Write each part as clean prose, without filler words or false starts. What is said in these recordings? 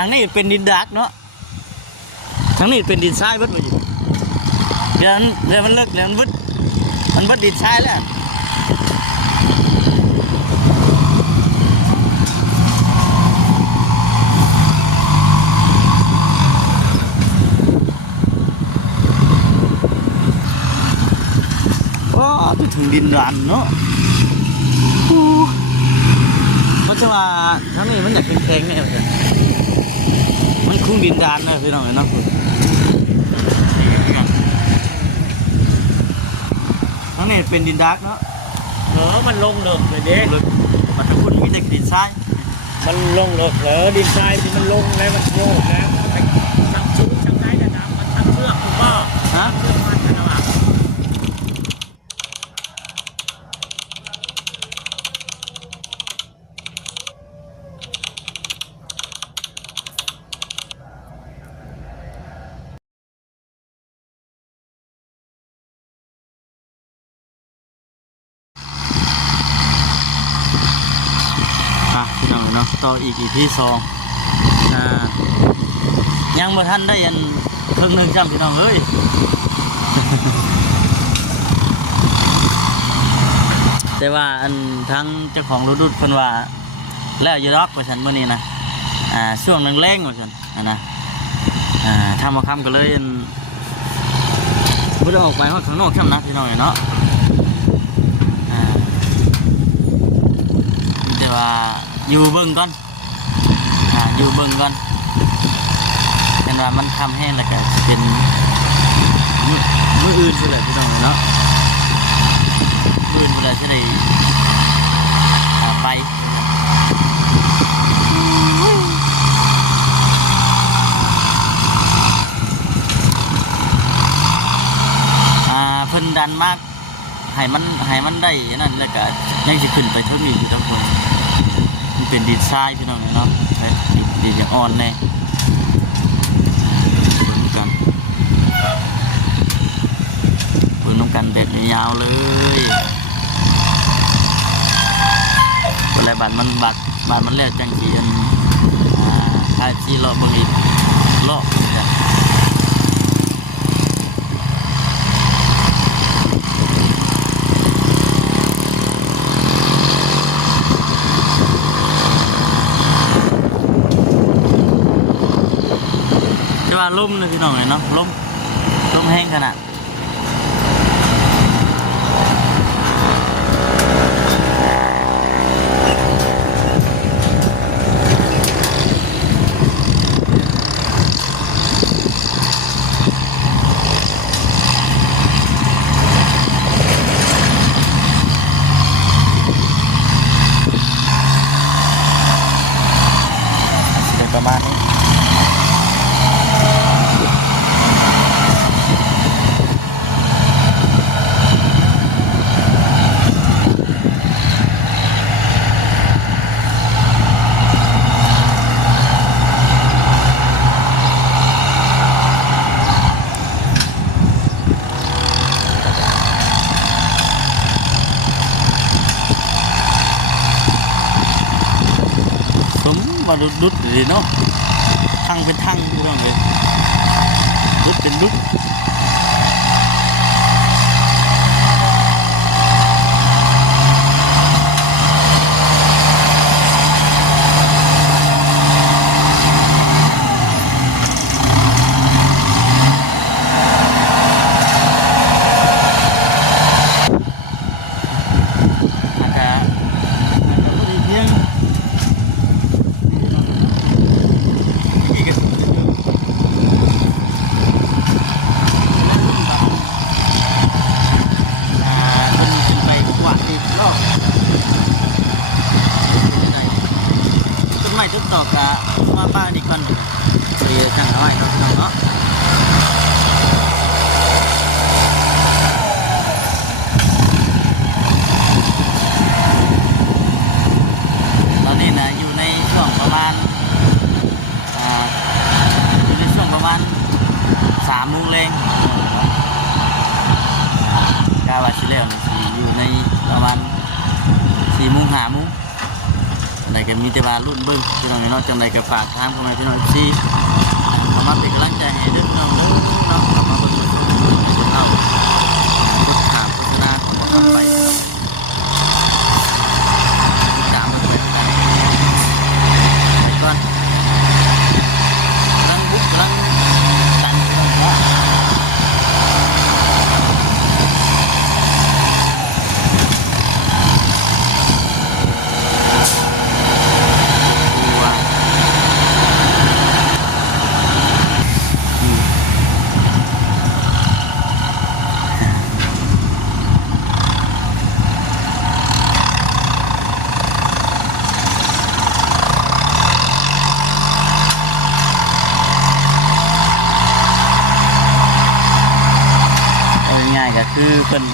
างนี้เป็นดินดากเนาะทางนี้เป็นดินทรายเบิดบ่อยู่เดี๋ยวมันเลิกเดี๋ยวมันเบิดดินทรายแล้วไปถึงดินรันเนาะเพราะว่าทั้งนี้มันอยากแข็งๆเนี่ยมันคุ้งดินดานนะพี่น้องเนาะทั้งนี้เป็นดินดากเนาะมันลงเลิกเลยเด็กมันทั้งคุณมีแต่ดินทรายมันลงเลิกดินทรายที่มันลงแล้วมันโยกแล้วมันไปจับชุดจับได้นะมันทำเชือกถูกป่ะฮะเชือกมันนะว่ะพี่น้องเนาะต่ออีกที่2ยังบ่ทันได้ยันครึ่งนึงจ้ำพี่น้องเอ้ย แต่ว่าอันทั้งเจ้าของรถดุดเพิ่นว่าแล้วอยู่ดอกว่าซั่นมื้อนี้นะช่วงแรงๆว่าซั่นนะทำมาคำก็เลยบ่ได้ออกไปฮอดข้างนอกช่ำนะพี่น้องเนาะแต่ว่าอยู่เบิ่งก่อนอยู่เบิ่งก่อนเห็นว่ามันทำแห้งแล้วก็เป็นมื้ออื่นไปเลยพี่น้องเนาะมื้ออื่นไปเลยจะได้ไปเพิ่นดันมากให้มันได้นั่นแล้วก็ยังสิขึ้นไปเท่านี้อยู่ทั้งคนมันเป็นดินทรายพี่น้องเนาะดินอย่างอ่อนแน่เบิ่งน้ำกันแบบยาวเลยอะไรบาดมันเรียกจังสีถ้าชีเลาะบางทีเลาะลมเลยพี่น้องเนาะลมแห้งขนาดประมาณนี้มาดุดเลยเนาะทั้งเป็นทั้งทุกอย่างเลยดุดเป็นดุดจุดตอกละมาป้าดีก่อนเสียจังน้อยเนาะเนาะตอนนี้นะอยู่ในช่วงประมาณ3 โมงแรงกาวาชิเลวอยู่ในประมาณ4 โมง 5 โมง ไหนก็มีแต่ว่ารุ่นเบิ้งพี่น้องเนาะจังไดก็ฝากทางพ่อแม่พี่น้องที่สามารถเป็นกำลังใจให้เด้อพี่น้องเด้อเนาะกลับมาเบิ่งเอาพุทธข่าวโฆษณาของบ่ทำไปติดตามมันไปได้ก่อนกำลังบุกกำลังดันพี่น้องเนาะง่ายๆก็คือเพิ่น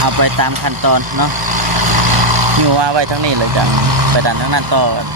เอาไปตามขั้นตอนเนาะนี่ว่าไว้ทั้งนี้เลยจังไปดันทั้งนั้นต่อกัน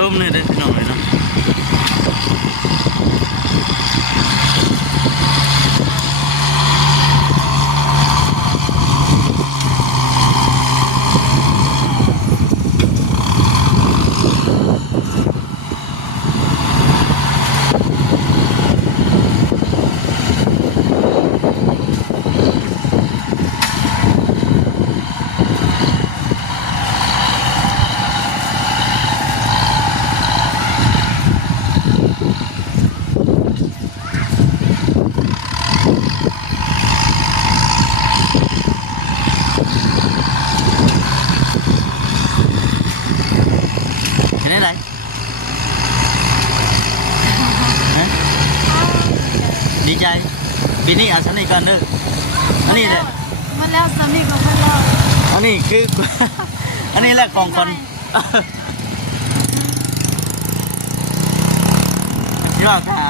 ลมเลยเด้อพี่น้องเลยเนาะเห็นอะไรฮะดีใจปีนี้เอาชั้นนี้ก่อนเด้ออันนี้แหละ มันแล้วสามีของมันแล้ว อันนี้คือ อันนี้แหละกองคนเชื่อค่ะ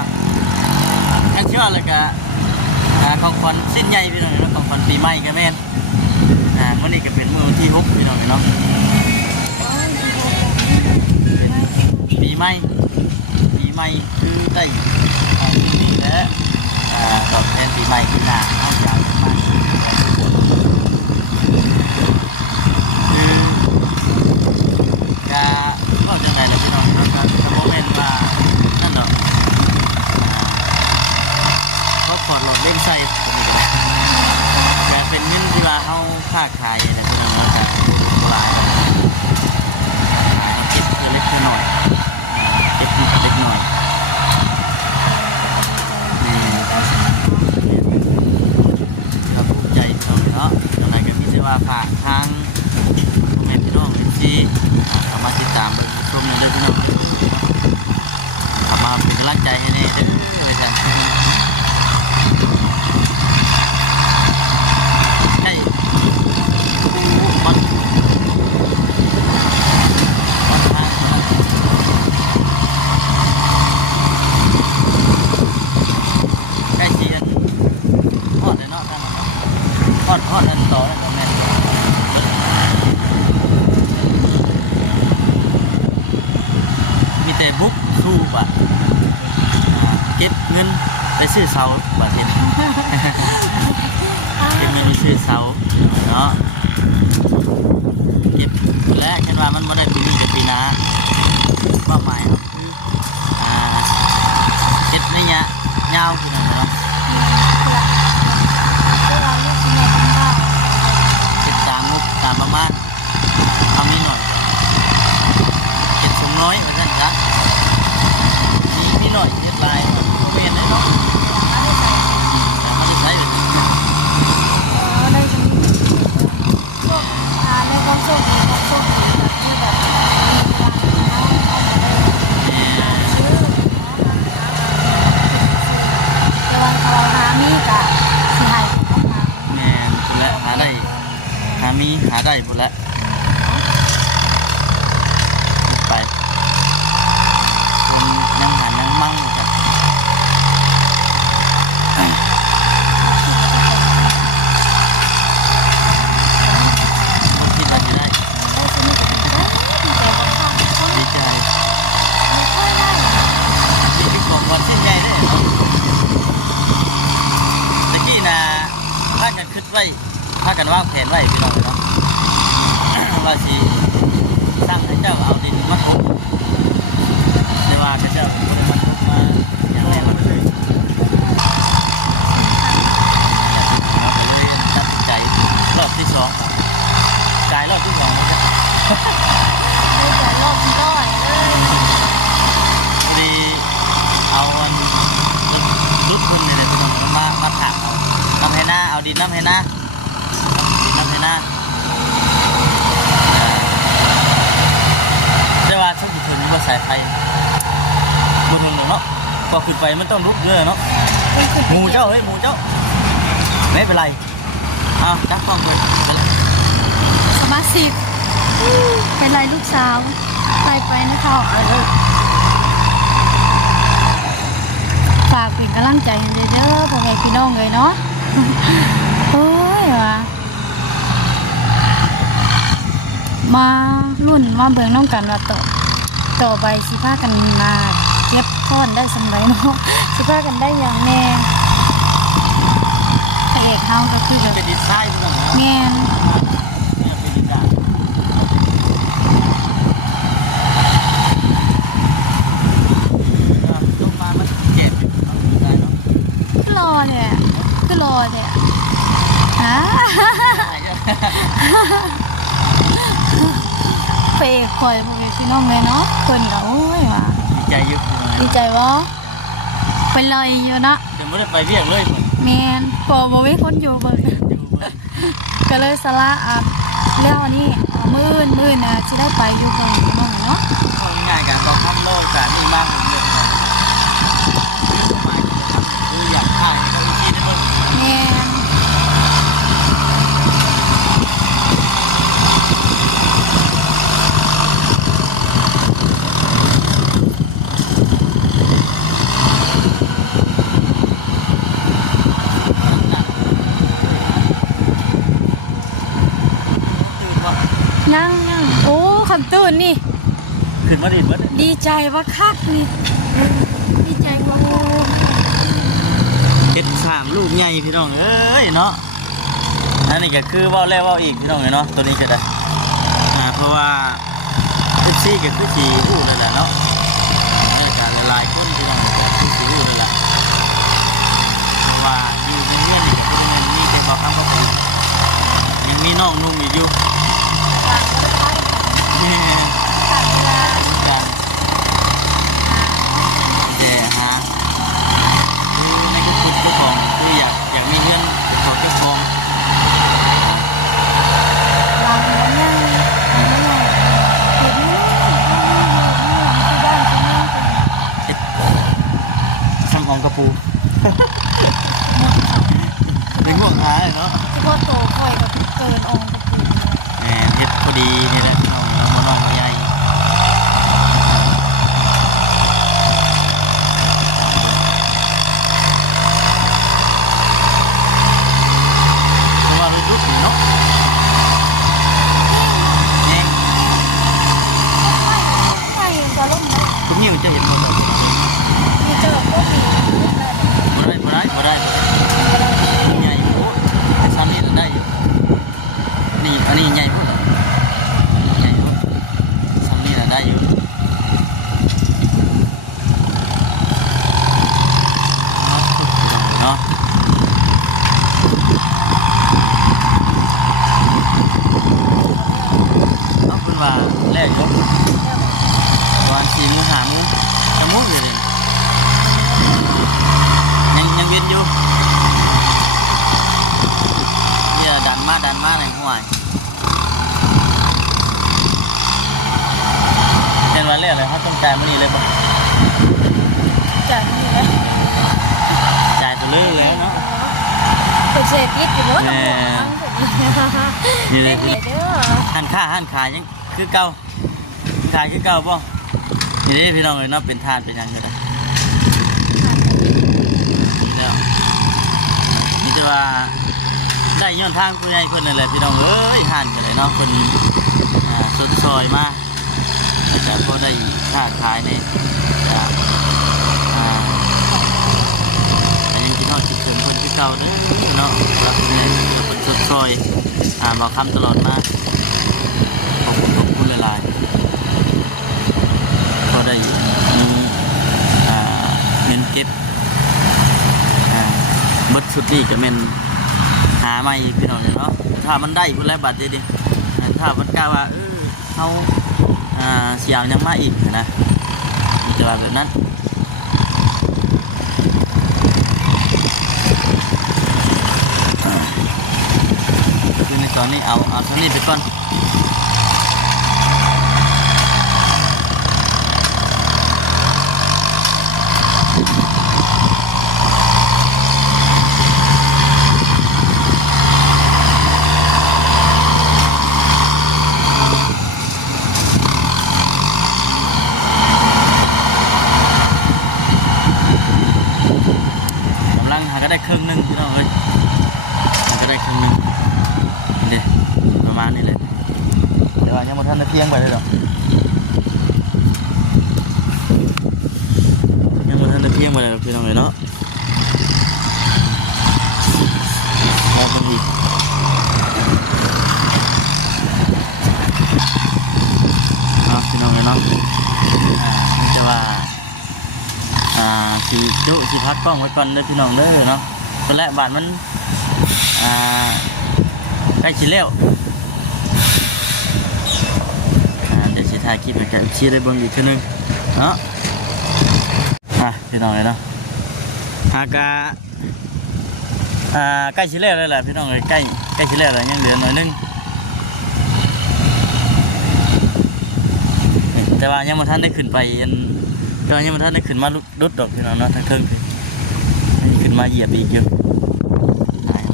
อันเชื่อเลยกะกองคนสิ้นใหญ่พี่น้องเนาะกองคนปีใหม่ก็แม่นวันนี้ก็เป็นมื้อที่6พี่น้องเนาะปีใหม่คือได้ของดีและตอบแทนปีใหม่คือหน้าเอาจากมาก็จังไงนะพี่น้องถ้าโมเมนต์ว่านั่นเนาะก็ขอดหลอดเล่นไส้แต่เป็นเงินที่ว่าเขาค้าขายนะพี่น้องนะหลายเก็บเล็กน้อยเก็บนิดเล็กน้อยเราภูมิใจเนาะจังไงก็มีแต่ว่าฝากทางโมเมนต์พี่น้องที่เอามาติดตามเบิ่งชมในเรื่องพี่น้องกลับมาเป็นกำลังใจให้ในเด้อเลยจ้ะใช่มันทางใกล้เคียงทอดเลยเนาะทอดอันต่อเลยแม่มีแต่บุกสู้บะเก็บเงินไปซื้อเสาบะเห็น เก็บเงินไปซื้อเสาเนาะเก็บและเห็นว่ามันไม่ได้ปีนี้เป็นปีหน้า เป้าหมายครับคือเฮ็ดในยะยาวคือนั่นเนาะติดตามงบตามประมาณทำนิดหน่อยเก็บสมน้อยว่าซั่นซะนี่หน่อยเฮ็ดลายบ่แม่นเนาะแต่มันใช้อยู่ ได้จะมีพวกในกองโซ่แบบที่แบบแต่ว่าเขาหามีกับสิหายของเขา แม่นพุ่นแหละหาได้หามีหาได้พุ่นแหละไปคนยังหันยังมั่งอยู่ครับคิดอะไรได้ ได้สนุกได้แต่ว่า ดีใจ ไม่ค่อยได้ นี่คือของวันที่ใหญ่เลยเนาะตะกี้นะพากันคิดไว้พากันวางแผนไว้พี่น้องเนาะ ว่าสิสร้างให้เจ้าเอาดินมาถมแต่ว่าเจ้าบ่ได้มาถมมาอย่างแรกเราก็เลยตัดสินใจรอบที่สองจ่ายรอบที่สองนะครับ ได้แต่รอบที่ร้อยเลย ดีเอารุดคุณเนี่ยพี่น้องมาถางเอาน้ำให้หน้าเอาดินน้ำให้หน้าดินน้ำให้หน้าได้ว่าช่วงที่ถึงมาสายไฟบนถนนเนาะพอขึ้นไปมันต้องลุกเยอะเนาะหมูเจ้าเฮ้ยหมูเจ้าไม่เป็นไรเอาจับความเลย สมาชิกเป็นไรลูกสาวไปนะคะฝากเป็นกำลังใจให้เด้อพ่อแม่พี่น้องเลยเนาะโอ้ยว่ะมารุ่นมาเบิ่งน้องกันว่าต่อไปสิพากันมาเก็บก้อนได้สำไรเนาะสิพากันได้อย่างแน่พระเอกเฮาก็คือแบบ เป็นดินทรายพี่น้องเนาะ แม่น เนี่ยเป็นดินด่างลงมามันเจ็บเอาได้เนาะ รอเนี่ยคือรอเนี่ยฮะ เปย์คอยพวกพี่น้องเลยเนาะเพิ่นก็โอ้ยว่ะ ดีใจอยู่ ดีใจวะไปเลยอยู่เนาะ เดี๋ยวไม่ได้ไปเรียกเลยเหมือน แมนพอบ่มีคนอยู่เบิ่ง อยู่ ก็เลยสละแล้วอันนี้มื้อน่ะสิได้ไปอยู่เบิ่งพี่น้องเนาะ เขาง่ายกันต้องทำโลกการนี่มากผมเลยคือหมายคืออยากถ่ายก็อีกทีนึงมึง แม่นยังโอ้คำตื่นนี่ ขึ้นมาดิเบิด ดีใจว่าคักนี่ดีใจว่าโอ้ เฮ็ดสร้างลูกใหญ่พี่น้องเอ้ยเนาะอันนี้ก็คือเว่าแล้วเว่าอีกพี่น้องเนาะตัวนี้ก็ได้เพราะว่าทุกซี่ก็คือสีอู้นั่นแหละเนาะบรรยากาศหลายๆคนพี่น้องก็คือสีอู้นั่นแหละเพราะว่าอยู่ในเงื่อนนี่ก็คือมันมีแต่บอกคำว่าผมยังมีน้องนุ่มอีกอยู่ นี่กันเดี๋ยวฮะคือในกระปุกเจ้าของคืออยากมีเงินเป็นของเจ้าของ เราเนี่ยเห็นไหมที่บ้านที่นี่ ทำของกระปูในห่วงหาเลยเนาะ ที่พ่อโตคอยกับเกิดองค์ แรกอยู่วัน4 โมง5 โมงจะมุดเลยยังเวียนอยู่เนี่ยดันมาในห้วยเห็นวันแรกเลยเขาต้องจ่ายมื้อนี้เลยบ่ จากนี้นะ จ่ายตัวเลือกแล้วเนาะ เป็นเศรษฐกิจอยู่เนาะ แม่ นี่เลย เด้อ หันขายยังคือเก่าขายคือเก่าป่ะนี่พี่น้องเลยเนาะเป็นทานเป็นยังไงล่ะเนี่ยนี่จะว่าได้ย้อนทางผู้ใหญ่คนนั่นแหละพี่น้องเอ้ยหันกันเลยเนาะคนสดซอยมาแต่ก็ได้ค้าขายในยังกินทอดคิดถึงคนที่เก่าเด้อเนาะแล้วเป็นไงเป็นสดซอยมาคำตลอดมาขอบคุณหลายๆก็ได้มีเงินเก็บบัดสุดที่ก็เป็นหาไม่พี่น้องเนาะถ้ามันได้คนละบาทดีดิถ้ามันกล้าว่าเขาเสียยังมาอีกนะมันจะแบบนั้นคือในตอนนี้เอาเท่านี้ไปก่อนก็ได้ครึ่งนึงพี่น้องเอ้ยมันก็ได้ครึ่งนึงเดี๋ยวประมาณนี้เลยเดี๋ยวยังมาท่านจะเพียงไปเลยหรอยังมาท่านจะเพียงไปเลยพี่น้องเลยเนาะเอาไปอีกพี่น้องเลยเนาะจะว่าสีจุสีพักกล้องไว้ก่อนเลยพี่น้องเด้อเนาะตอนแรกบาทมันใกล้ชิเลี้ยวเดี๋ยวสีถ่ายคลิปไปกันชี้ได้เบิ่งอีกทีนึงเนาะพี่น้องเลยเนาะหากใกล้ชิเลี้ยวเลยแหละพี่น้องเลยใกล้ชิเลี้ยวเลยยังเหลือหน่อยนึงแต่ว่ายังมาท่านได้ขึ้นไปตอนนี้มันท่านได้ขึ้นมาลุดดอกพี่น้องเนาะทั้งเทิงขึ้นมาเหยียบอีกเยอะ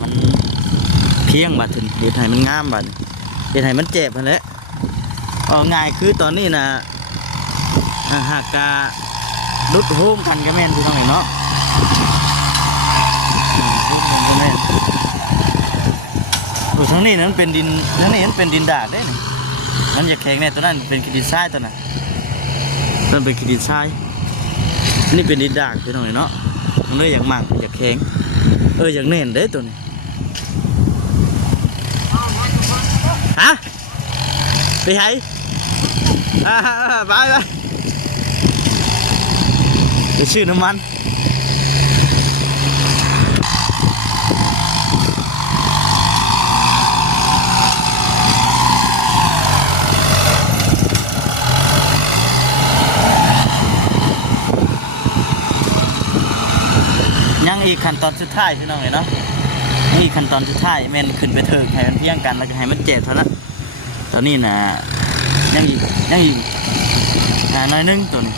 มันเพียงบาดถึงเดี๋ยวไทยมันงามบาดเดี๋ยวไทยมันเจ็บไปแล้วง่ายคือตอนนี้นะหากกาลุดโฮมกันก็แม่นพี่น้องเนาะโฮมกันก็แม่นทั้งนี้นั้นเป็นดินทั้งนี้นั้นเป็นดินดาดได้เนี่ยมันจะแข็งเนี่ยตัวนั้นเป็นดินทรายตัวนั้นต้นเป็นดินทรายนี่เป็นดินด่างพี่น้องเนาะมันเลยอย่างหมักอย่างแข็งอย่างเน่นเด้ตัวนี้ฮะไปไหนไปไปชื่อน้ำมันยังอีกขั้นตอนสุดท้ายพี่น้องเลยเนาะนี่ขั้นตอนสุดท้ายแม่นขึ้นไปเถิงให้มันเพียงกันแล้วก็ให้มันเจ็บเท่านั้นตอนนี้นะยังอีกน้อยนึงตัวนี้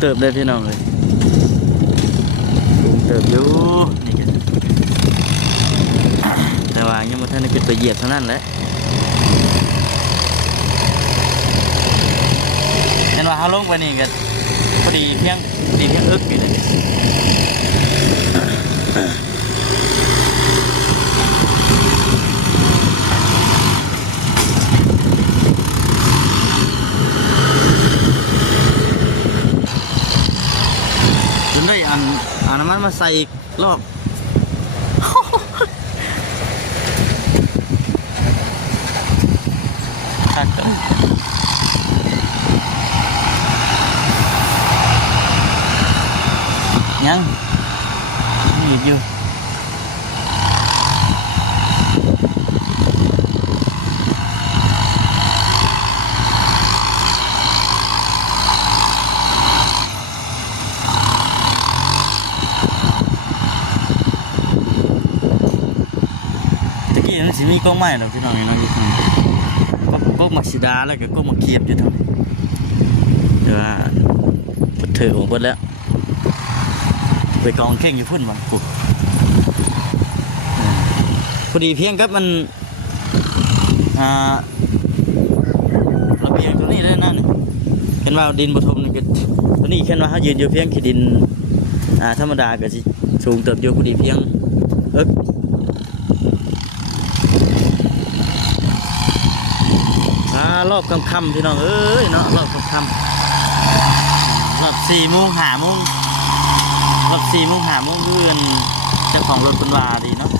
เติบได้พี่น้องเลยสูงเติบอยู่นี่กันแต่ว่ายังบ่ทันได้เป็นตัวเหยียบเท่านั้นแหละเห็นว่าเขาลงไปนี่ก็พอดีเพียงอึกอยู่เลยจนได้อันน้ำมันมาใส่อีกรอบขาดกันยังมีอยู่ตะกี้มันสิมีกล้องใหม่เนาะพี่น้องเนาะก็มักสีดาแล้วก็มักเขียบอยู่เท่านี้แต่ว่าเถื่อของเพิ่นแล้วไปกองเข่งอยู่พุ่นมันปุ๊บพอดีเพียงครับมันระเบียงตัวนี้ได้นั่นเห็นว่าดินบทมนี่ก็ตัวนี้เห็นว่าเขายืนอยู่เพียงขีดินธรรมดาก็สิสูงเติบอยู่พอดีเพียงรอบค่ำๆพี่น้องเอ้ยเนาะรอบค่ำรอบ4 โมง 5 โมงรอบ4 โมง 5 โมงเพื่อนเจ้าของรถเป็นว่าดีเนาะ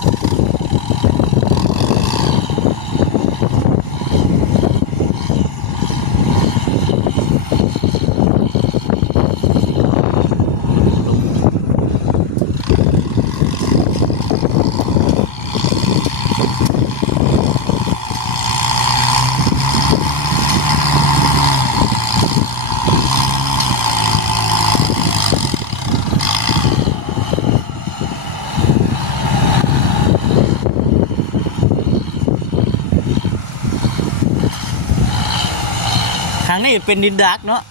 ทางนี้เป็นดินดักเนาะ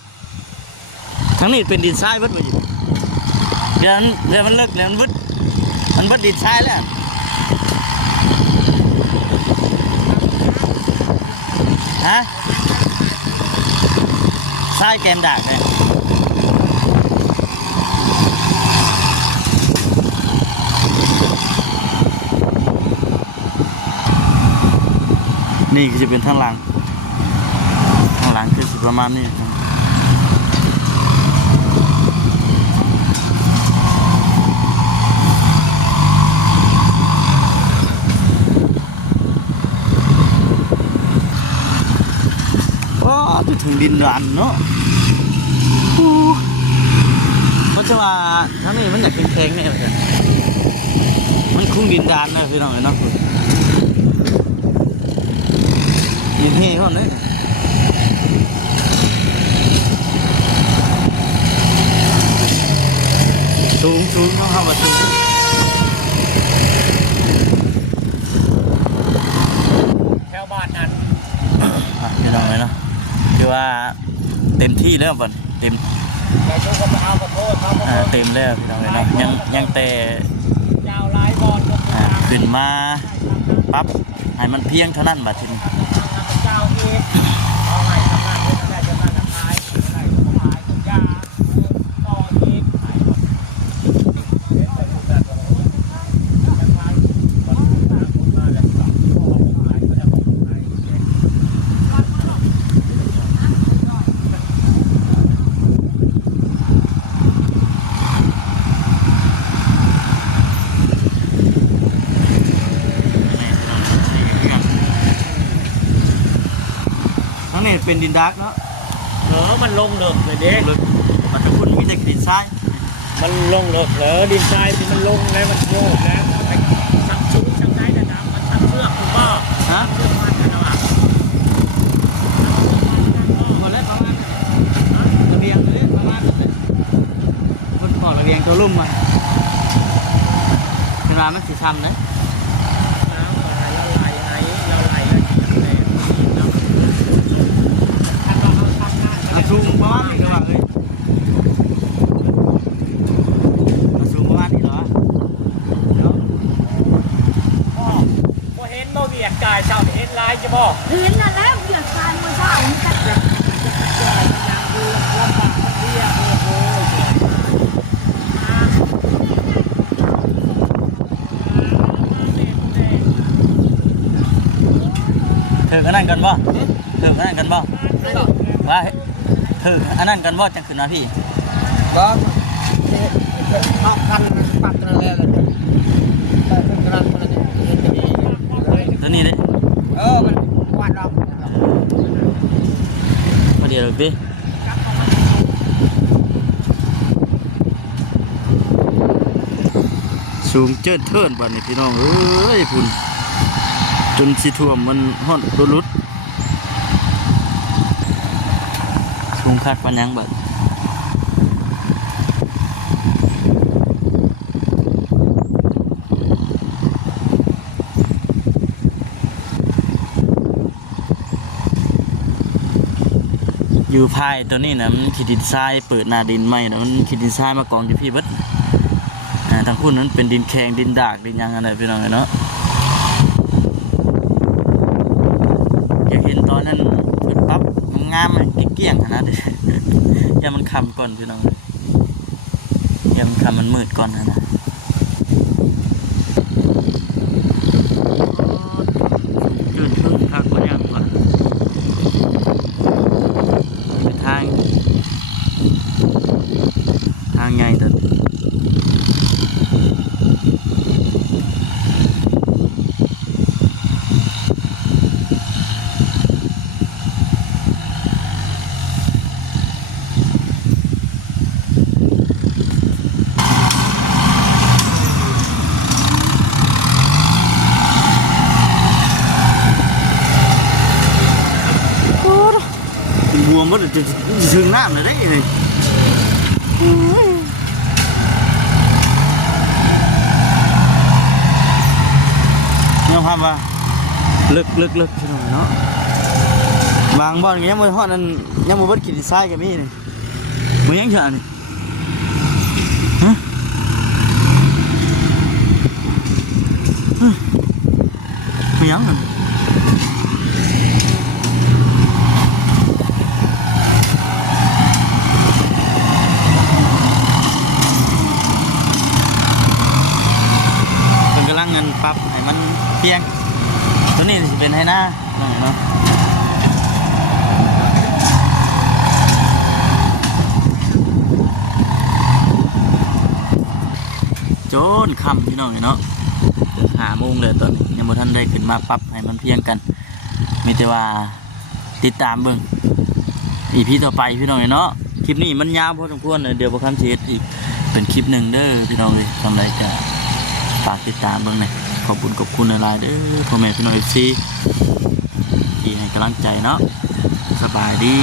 ทางนี้เป็นดินทรายวัดไปอยู่เดี๋ยวมันเลิกแล้วมันวัดดินทรายแล้วฮะทรายแกมดักเนี่ยนี่ก็จะเป็นทางหลังคือสิประมาณนี้โอ้ถึงดินดันเนาะมันจะว่าทั้งนี้มันอยากเป็นแข็งเนี่ยเหมือนกันมันคุ้งดินดานนะพี่น้องเนาะดินเฮ่เขาเนี่ยสูงต้องเข้ามาสูงแถวบ้านนั้นพี่น้องเลยเนาะคือว่าเต็มที่แล้วบ่เต็มแต่ทุกคนมาเอาขอโทษเขาเต็มแล้วพี่น้องเลยเนาะยังแต่ยาวหลายบอลก็ขึ้นมาปั๊บให้มันเพียงเท่านั้นบัดทีนี้เจ้าเองเอาไงทำงานได้จะมาทำท้ายได้ทำท้ายยาต่อเองนี่เป็นดินดาร์กเนาะมันลงเลิกเลยเด็กมันจะพุ่นมีแต่ดินทรายมันลงเลิกดินทรายที่มันลงแล้วมันโยกแล้วไอ้สักชุดสักได้นะมันทับเชือกคุณพ่อฮะเชือกมันกันวะพอแล้วประมาณระเบียงเลยประมาณคนก่อระเบียงตัวลุ่มมาเวลามันสีช้ำนะสูงประมาณนี้ก็ว่าเลย จะบอก เห็นนั่นแล้วเดือดการมาเช้านี่กัน จะจอยมันยังดูลำบากมันเรียกโอ้โห ถึงอันนั้นกันบ่ถึงอันนั้นกันบ่ว่าถึงอันนั้นกันบ่จังขึ้นมาพี่ ก็เอากันปักกันแล้วเลยแต่เป็นกระดานมันเห็นจะดี ตัวนี้เด้ มันวาดออก พอดีเลยพี่สูงเจิดเทินบัดนี้พี่น้องเอ้ยพุ่นจนสิท่วมมันฮอดรุดสูงคักปานยังเบิดอยู่ภายตัวนี้นะมันขีดดินทรายเปิดหน้าดินใหม่นะมันขีดดินทรายมากองอยู่พี่เบิดทางคู่นั้นเป็นดินแข็งดินดากดินยังอะไรพี่น้องเนาะอยากเห็นตอนนั้นเปิดปั๊บมันงามเลยเกี้ยงขนาดนี้ อย่ามันคำก่อนพี่น้องอย่ามันคำมันมืดก่อนนะจุดพึ่งคักก็ยังวะทางไงแต่บวมก็จะถึงน้ำเลยได้เลยเนี่ยพามาลึกใช่ไหมเนาะบางบ่อนยังมือทอดนั่นยังมือบัดกินทรายกับมี่นี่มือยังเฉยนี่ฮะมือยังนั่นกำลังเงินปรับให้มันเพียงตัวนี้จะเป็นให้หน้าเนาะโจนคำพี่น้องเนาะ5 โมงเลยตอนนี้ยังบ่ทันได้ขึ้นมาปรับให้มันเพียงกันมีแต่ว่าติดตามเบิ่งอีพีต่อไปพี่น้องเนาะคลิปนี้มันยาวพอสมควรเลยเดี๋ยวบ่คันสิเฮ็ดอีกเป็นคลิปหนึ่งเด้อพี่น้องเลยทำไรจะฝากติดตามเบิ่งหน่อยขอบคุณอะไรเด้อพ่อแม่พี่น้อง FC ที่ให้กำลังใจเนาะสบายดี